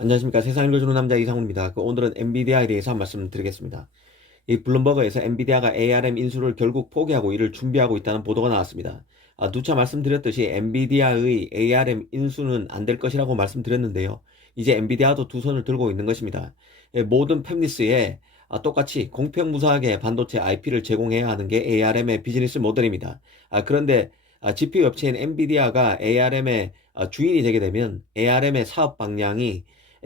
안녕하십니까. 세상 읽어주는 남자 이상훈입니다. 오늘은 엔비디아에 대해서 한 말씀 드리겠습니다. 이 블룸버그에서 엔비디아가 ARM 인수를 결국 포기하고 이를 준비하고 있다는 보도가 나왔습니다. 누차 말씀드렸듯이 엔비디아의 ARM 인수는 안 될 것이라고 말씀드렸는데요. 이제 엔비디아도 두 손을 들고 있는 것입니다. 모든 팹리스에 똑같이 공평무사하게 반도체 IP를 제공해야 하는 게 ARM의 비즈니스 모델입니다. 그런데 GPU 업체인 엔비디아가 ARM의 주인이 되게 되면 ARM의 사업 방향이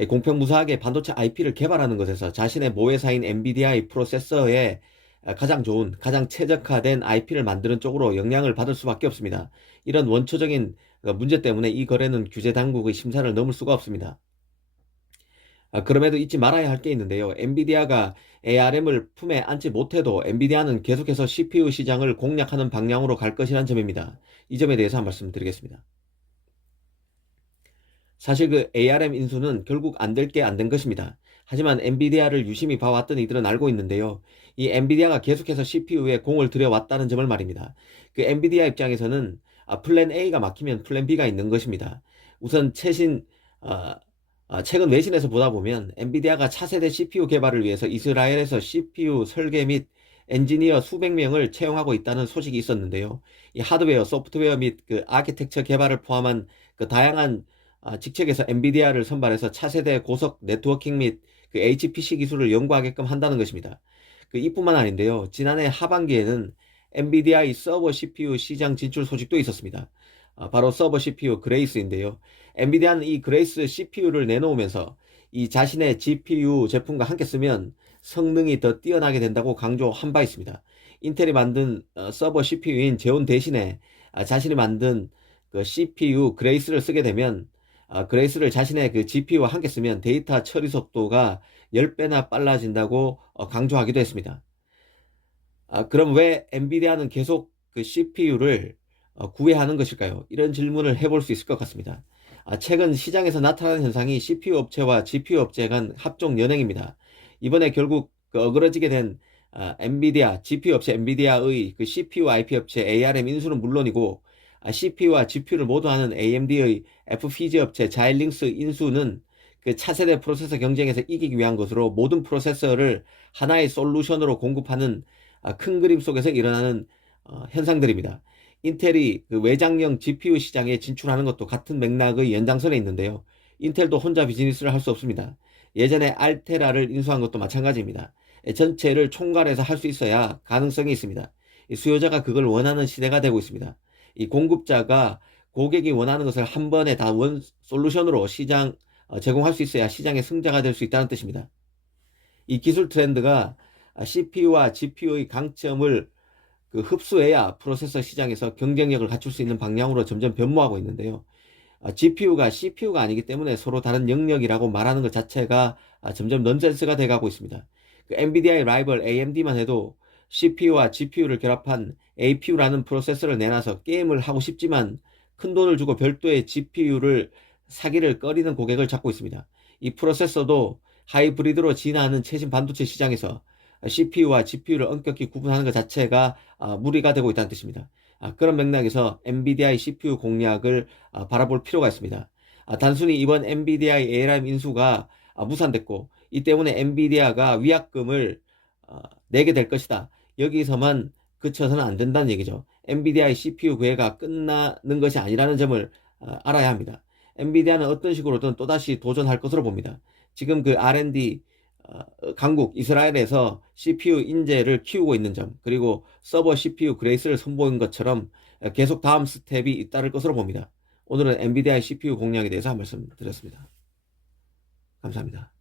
공평무사하게 반도체 IP를 개발하는 것에서 자신의 모회사인 엔비디아의 프로세서에 가장 좋은, 가장 최적화된 IP를 만드는 쪽으로 영향을 받을 수밖에 없습니다. 이런 원초적인 문제 때문에 이 거래는 규제 당국의 심사를 넘을 수가 없습니다. 그럼에도 잊지 말아야 할 게 있는데요. 엔비디아가 ARM을 품에 안지 못해도 엔비디아는 계속해서 CPU 시장을 공략하는 방향으로 갈 것이라는 점입니다. 이 점에 대해서 한 말씀 드리겠습니다. 사실 그 ARM 인수는 결국 안 될 게 안 된 것입니다. 하지만 엔비디아를 유심히 봐왔던 이들은 알고 있는데요. 이 엔비디아가 계속해서 CPU에 공을 들여왔다는 점을 말입니다. 그 엔비디아 입장에서는 플랜 A가 막히면 플랜 B가 있는 것입니다. 우선 최근 외신에서 보다 보면 엔비디아가 차세대 CPU 개발을 위해서 이스라엘에서 CPU 설계 및 엔지니어 수백 명을 채용하고 있다는 소식이 있었는데요. 이 하드웨어, 소프트웨어 및 그 아키텍처 개발을 포함한 그 다양한 직책에서 엔비디아를 선발해서 차세대 고속 네트워킹 및 그 HPC 기술을 연구하게끔 한다는 것입니다. 이뿐만 아닌데요. 지난해 하반기에는 엔비디아의 서버 CPU 시장 진출 소식도 있었습니다. 바로 서버 CPU 그레이스인데요. 엔비디아는 이 그레이스 CPU를 내놓으면서 이 자신의 GPU 제품과 함께 쓰면 성능이 더 뛰어나게 된다고 강조한 바 있습니다. 인텔이 만든 서버 CPU인 제온 대신에 자신이 만든 그 CPU 그레이스를 쓰게 되면 그레이스를 자신의 그 GPU와 함께 쓰면 데이터 처리 속도가 10배나 빨라진다고 강조하기도 했습니다. 그럼 왜 엔비디아는 계속 그 CPU를 구애하는 것일까요? 이런 질문을 해볼 수 있을 것 같습니다. 최근 시장에서 나타나는 현상이 CPU 업체와 GPU 업체 간 합종 연행입니다. 이번에 결국 그 어그러지게 된 엔비디아, GPU 업체 엔비디아의 그 CPU IP 업체 ARM 인수는 물론이고 CPU와 GPU를 모두 하는 AMD의 FPGA 업체 자일링스 인수는 그 차세대 프로세서 경쟁에서 이기기 위한 것으로 모든 프로세서를 하나의 솔루션으로 공급하는 큰 그림 속에서 일어나는 현상들입니다. 인텔이 그 외장형 GPU 시장에 진출하는 것도 같은 맥락의 연장선에 있는데요. 인텔도 혼자 비즈니스를 할 수 없습니다. 예전에 알테라를 인수한 것도 마찬가지입니다. 전체를 총괄해서 할 수 있어야 가능성이 있습니다. 수요자가 그걸 원하는 시대가 되고 있습니다. 이 공급자가 고객이 원하는 것을 한 번에 다 원 솔루션으로 제공할 수 있어야 시장의 승자가 될 수 있다는 뜻입니다. 이 기술 트렌드가 CPU와 GPU의 강점을 흡수해야 프로세서 시장에서 경쟁력을 갖출 수 있는 방향으로 점점 변모하고 있는데요. GPU가 CPU가 아니기 때문에 서로 다른 영역이라고 말하는 것 자체가 점점 넌센스가 돼가고 있습니다. 엔비디아의 라이벌 AMD만 해도 CPU와 GPU를 결합한 APU라는 프로세서를 내놔서 게임을 하고 싶지만 큰 돈을 주고 별도의 GPU를 사기를 꺼리는 고객을 찾고 있습니다. 이 프로세서도 하이브리드로 진화하는 최신 반도체 시장에서 CPU와 GPU를 엄격히 구분하는 것 자체가 무리가 되고 있다는 뜻입니다. 그런 맥락에서 엔비디아의 CPU 공략을 바라볼 필요가 있습니다. 단순히 이번 엔비디아의 ARM 인수가 무산됐고 이 때문에 엔비디아가 위약금을 내게 될 것이다. 여기서만 그쳐서는 안 된다는 얘기죠. 엔비디아의 CPU 구애가 끝나는 것이 아니라는 점을 알아야 합니다. 엔비디아는 어떤 식으로든 또다시 도전할 것으로 봅니다. 지금 그 R&D 강국 이스라엘에서 CPU 인재를 키우고 있는 점, 그리고 서버 CPU 그레이스를 선보인 것처럼 계속 다음 스텝이 잇따를 것으로 봅니다. 오늘은 엔비디아의 CPU 공략에 대해서 한 말씀 드렸습니다. 감사합니다.